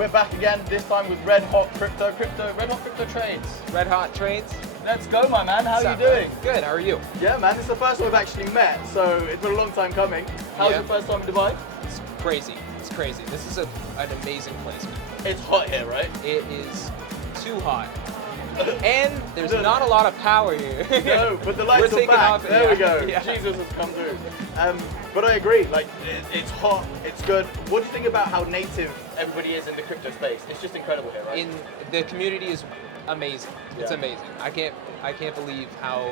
We're back again, this time with Red Hot Crypto Trades. Red Hot Trades. Let's go, my man. How are you doing? Good, how are you? Yeah, man, this is the first time we've actually met, so it's been a long time coming. How's your first time in Dubai? It's crazy. It's crazy. This is an amazing place, man. It's hot here, right? It is too hot. And there's not a lot of power here. No, but the lights are back. There we go. Yeah. Jesus has come through. But I agree, like, it's hot, it's good. What do you think about how native everybody is in the crypto space? It's just incredible here, right? The community is amazing. Yeah. It's amazing. I can't believe how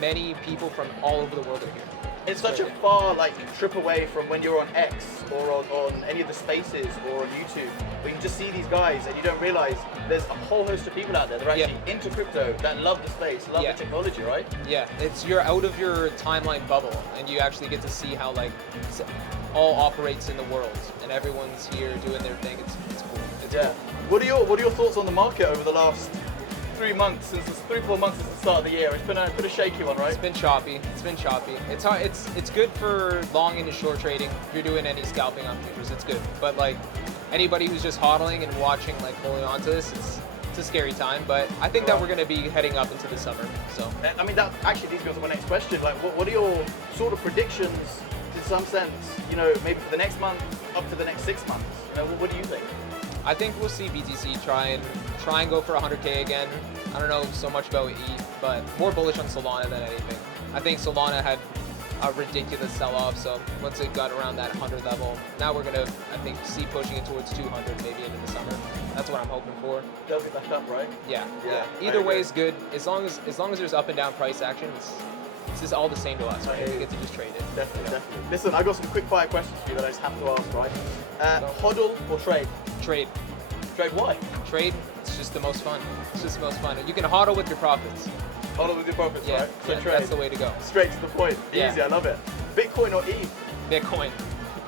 many people from all over the world are here. It's such a far trip away from when you're on X or on any of the spaces or on YouTube, where you just see these guys and you don't realize there's a whole host of people out there that are actually into crypto, that love the space, love the technology, right? Yeah, you're out of your timeline bubble and you actually get to see how all operates in the world and everyone's here doing their thing. It's cool. It's cool. What are your thoughts on the market over the last 3 months, 3-4 months since the start of the year? It's been a shaky one, right? It's been choppy. It's hard. It's good for long into short trading. If you're doing any scalping on futures, it's good. But anybody who's just hodling and watching, holding on to this, it's a scary time. But I think that we're going to be heading up into the summer. So I mean, that actually leads me to my next question. What are your sort of predictions, in some sense? Maybe for the next month, up to the next 6 months. What do you think? I think we'll see BTC try and go for 100K again. I don't know so much about ETH, but more bullish on Solana than anything. I think Solana had a ridiculous sell-off, so once it got around that 100 level, now we're gonna, I think, see pushing it towards 200 maybe into the summer. That's what I'm hoping for. They'll get back up, right? Yeah. Either way is good. As long as there's up and down price action, it's just all the same to us, right? We get to just trade it. Definitely. Listen, I got some quick fire questions for you that I just have to ask, right? Hodl or trade? Trade. Trade why? Trade, it's just the most fun. It's just the most fun. You can hodl with your profits. Hodl with your profits, right? So trade. That's the way to go. Straight to the point. Easy, I love it. Bitcoin or ETH? Bitcoin.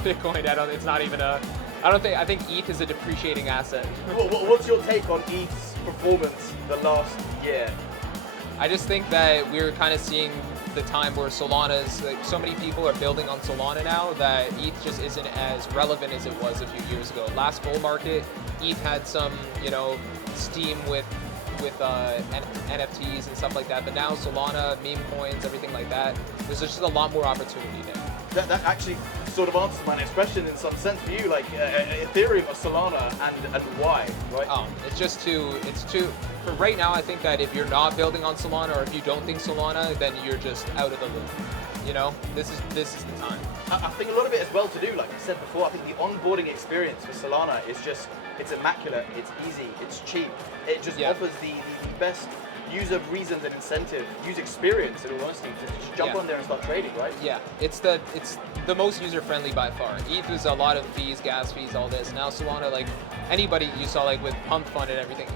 It's not even I think ETH is a depreciating asset. What's your take on ETH's performance the last year? I just think that we're kind of seeing the time where Solana's, so many people are building on Solana now that ETH just isn't as relevant as it was a few years ago. Last bull market, ETH had some, steam with NFTs and stuff like that, but now Solana, meme coins, everything like that, there's just a lot more opportunity now. That actually sort of answers my next question in some sense for you, Ethereum or Solana and why, right? For right now, I think that if you're not building on Solana or if you don't think Solana, then you're just out of the loop. This is the time. I think a lot of it is well to do, like I said before. I think the onboarding experience for Solana is it's immaculate, it's easy, it's cheap. It just offers the best user reasons and incentive, user experience, in all honesty, to just jump on there and start trading, right? Yeah, it's the most user-friendly by far. ETH was a lot of fees, gas fees, all this. Now Solana, anybody you saw with Pump Fund and everything,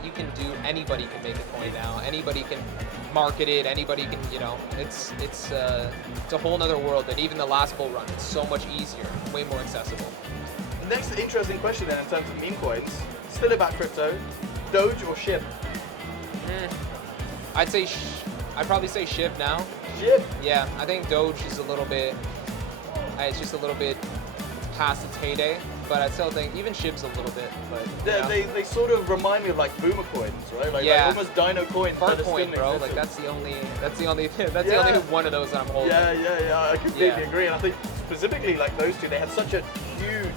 anybody can make a coin now. Anybody can market it, anybody can, it's a whole nother world. And even the last bull run, it's so much easier, way more accessible. The next interesting question then in terms of meme coins, still about crypto, Doge or Shib? I'd probably say Shib now. Shib? Yeah, I think Doge is it's just a little bit past its heyday, but I still think even Shib's a little bit. But they sort of remind me of boomer coins, right? Like almost dino coins. Farcoin, bro. That's the only one of those that I'm holding. Yeah. I completely agree, and I think specifically those two, they had such a huge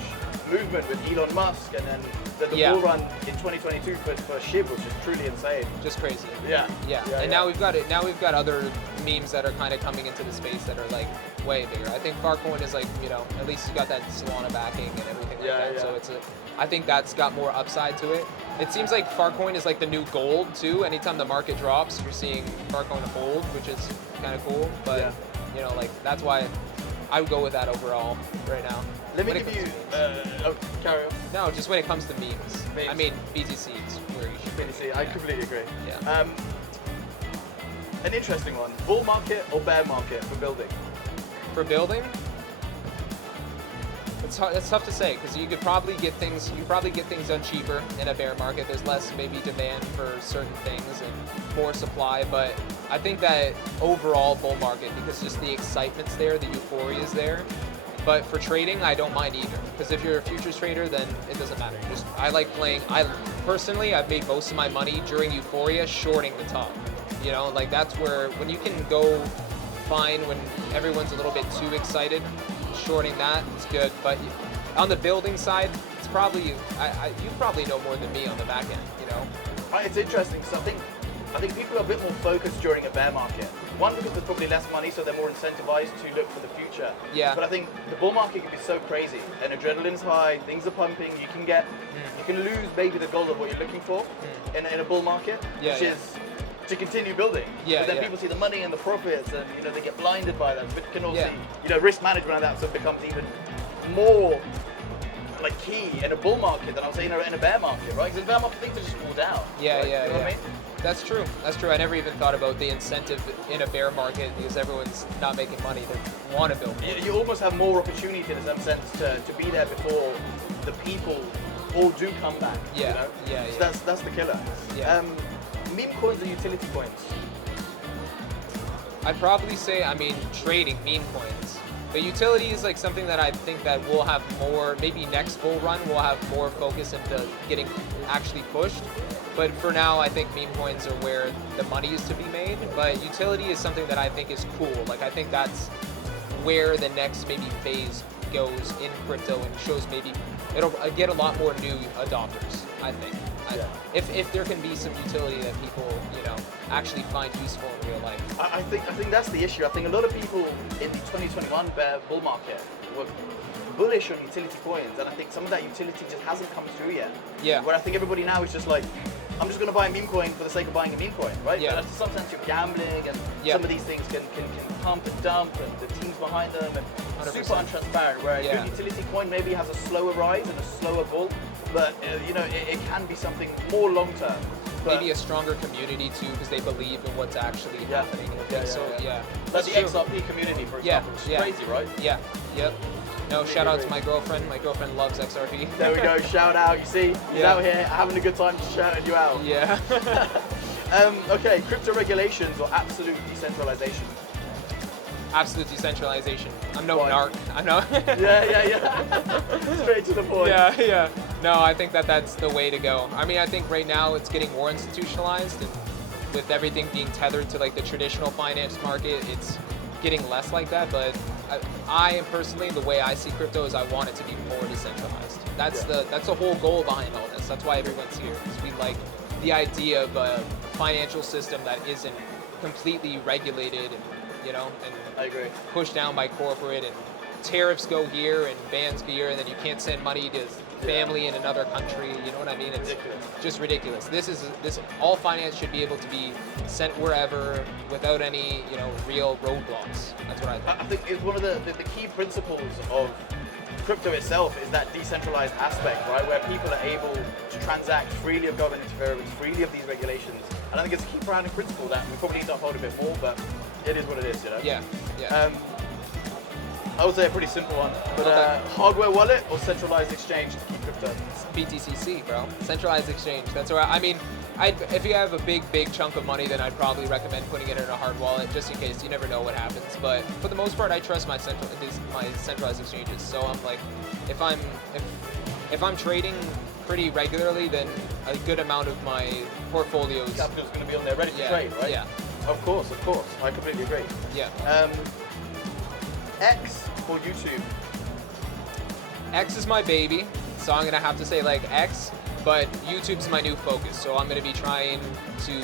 movement with Elon Musk, and then the bull run in 2022 for Shib was just truly insane. Just crazy. Yeah. And now we've got other memes that are kind of coming into the space that are way bigger. I think Farcoin is at least you got that Solana backing and everything like that. Yeah. So I think that's got more upside to it. It seems like Farcoin is the new gold too. Anytime the market drops, you're seeing Farcoin hold, which is kind of cool. But that's why I would go with that overall right now. Let me give you. Carry on. No, just when it comes to memes. I mean, BTC is where you should. BTC, I completely agree. Yeah. An interesting one: bull market or bear market for building? For building, it's tough to say because you could probably get things done cheaper in a bear market. There's less maybe demand for certain things and more supply, but I think that overall bull market, because just the excitement's there, the euphoria is there, But for trading, I don't mind either. Because if you're a futures trader, then it doesn't matter. I like playing. Personally, I've made most of my money during euphoria shorting the top. You know, like that's where when you can go fine when everyone's a little bit too excited, shorting that is good. But on the building side, it's probably you probably know more than me on the back end. You know, it's interesting because I think people are a bit more focused during a bear market. One, because there's probably less money, so they're more incentivized to look for the future. Yeah. But I think the bull market can be so crazy, and adrenaline's high, things are pumping. You can lose maybe the goal of what you're looking for in a bull market, which is to continue building. But then people see the money and the profits, and they get blinded by that. But you can also see, risk management and that so becomes even more like key in a bull market than I would say in a bear market, right? Because in a bear market, things are just fall down. Right? You know what I mean? That's true. I never even thought about the incentive in a bear market because everyone's not making money. They want to build more. You almost have more opportunity in some sense to be there before the people all do come back. So that's the killer. Meme coins or utility coins? I'd probably say, trading meme coins. But utility is like something that I think that we'll have more, maybe next bull run, we'll have more focus into getting actually pushed. But for now, I think meme coins are where the money is to be made. But utility is something that I think is cool. Like I think that's where the next maybe phase goes in crypto and shows maybe it'll get a lot more new adopters, I think. If there can be some utility that people, actually find useful in real life. I think that's the issue. I think a lot of people in the 2021 bear bull market were bullish on utility coins, and I think some of that utility just hasn't come through yet. Where I think everybody now is just like, I'm just going to buy a meme coin for the sake of buying a meme coin, right? But in some sense you're gambling, and some of these things can pump and dump, and the teams behind them, and 100%. Super untransparent. Where a good utility coin maybe has a slower rise and a slower bull, but it can be something more long term. Maybe a stronger community too, because they believe in what's actually happening. That's the XRP community, for example. It's crazy, right? Yep. No, shout out to my girlfriend. My girlfriend loves XRP. There we go, shout out. You see, he's out here having a good time shouting you out. Okay, crypto regulations or absolute decentralization? Absolute decentralization. I'm no narc. I know. Straight to the point. No, I think that's the way to go. I think right now it's getting more institutionalized, and with everything being tethered to like the traditional finance market, it's getting less like that. But I am personally, the way I see crypto is I want it to be more decentralized. That's the whole goal behind all this. That's why everyone's here. Because we like the idea of a financial system that isn't completely regulated, and I agree. Pushed down by corporate, and tariffs go here and bans go here, and then you can't send money to family in another country. You know what I mean? It's ridiculous. Just ridiculous. This all finance should be able to be sent wherever without any real roadblocks. That's what I think. I think it's one of the key principles of crypto itself is that decentralized aspect, right? Where people are able to transact freely of government interference, freely of these regulations. And I think it's a key founding principle that we probably need to uphold a bit more, but it is what it is, I would say a pretty simple one, but hardware wallet or centralized exchange to keep crypto? BTCC, bro. Centralized exchange. That's where if you have a big chunk of money, then I'd probably recommend putting it in a hard wallet, just in case. You never know what happens. But for the most part, I trust my centralized exchanges. So I'm like, if I'm trading pretty regularly, then a good amount of my portfolio is capital's going to be on there ready to trade, right? Yeah. Of course. I completely agree. X or YouTube? X is my baby, so I'm gonna have to say like X, but YouTube's my new focus, so I'm gonna be trying to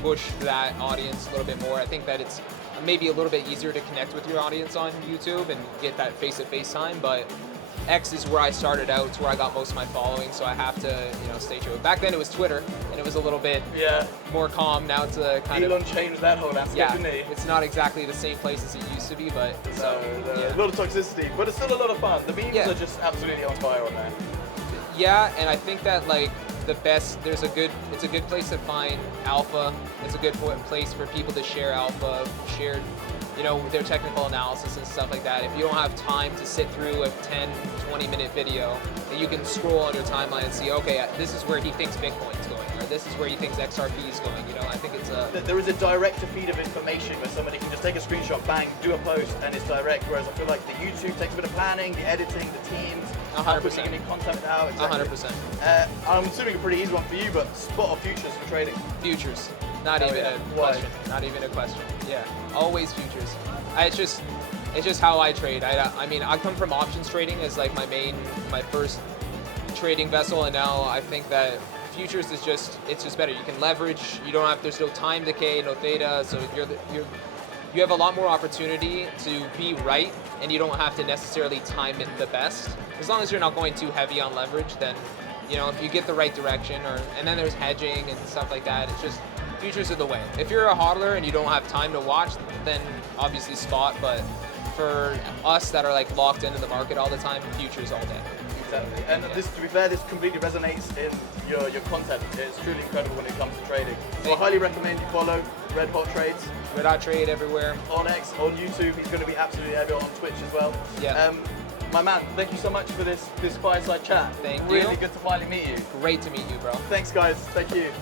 push that audience a little bit more. I think that it's maybe a little bit easier to connect with your audience on YouTube and get that face-to-face time, but X is where I started out. It's where I got most of my following, so I have to, stay true. Back then it was Twitter, and it was a little bit more calm. Now it's a kind Elon changed that whole landscape, didn't he? It's not exactly the same place as it used to be, but a lot of toxicity, but it's still a lot of fun. The memes are just absolutely on fire on there. Yeah, and I think that like it's a good place to find alpha. It's a good place for people to share alpha, shared their technical analysis and stuff like that. If you don't have time to sit through a 10, 20-minute video, then you can scroll on your timeline and see, okay, this is where he thinks Bitcoin's going, or this is where he thinks XRP is going. I think it's there is a direct feed of information where somebody can just take a screenshot, bang, do a post, and it's direct. Whereas I feel like the YouTube takes a bit of planning, the editing, the teams, 100%. Getting content out. Exactly. 100%. I'm assuming a pretty easy one for you, but spot or futures for trading? Futures. Not even a question. Not even a question. Yeah, always futures. It's just how I trade. I mean, I come from options trading as like my first trading vessel, and now I think that futures is it's just better. You can leverage. There's no time decay, no theta, so you have a lot more opportunity to be right, and you don't have to necessarily time it the best. As long as you're not going too heavy on leverage, then if you get the right direction, and then there's hedging and stuff like that. It's just futures are the way. If you're a hodler and you don't have time to watch, then obviously spot. But for us that are like locked into the market all the time, futures all day. Exactly. And this, to be fair, this completely resonates in your content. It's truly incredible when it comes to trading. So I highly recommend you follow Red Hot Trades. Red Hot Trade everywhere. On X, on YouTube. He's going to be absolutely heavy on Twitch as well. Yeah. My man, thank you so much for this fireside chat. Thank you. Really good to finally meet you. Great to meet you, bro. Thanks, guys. Thank you.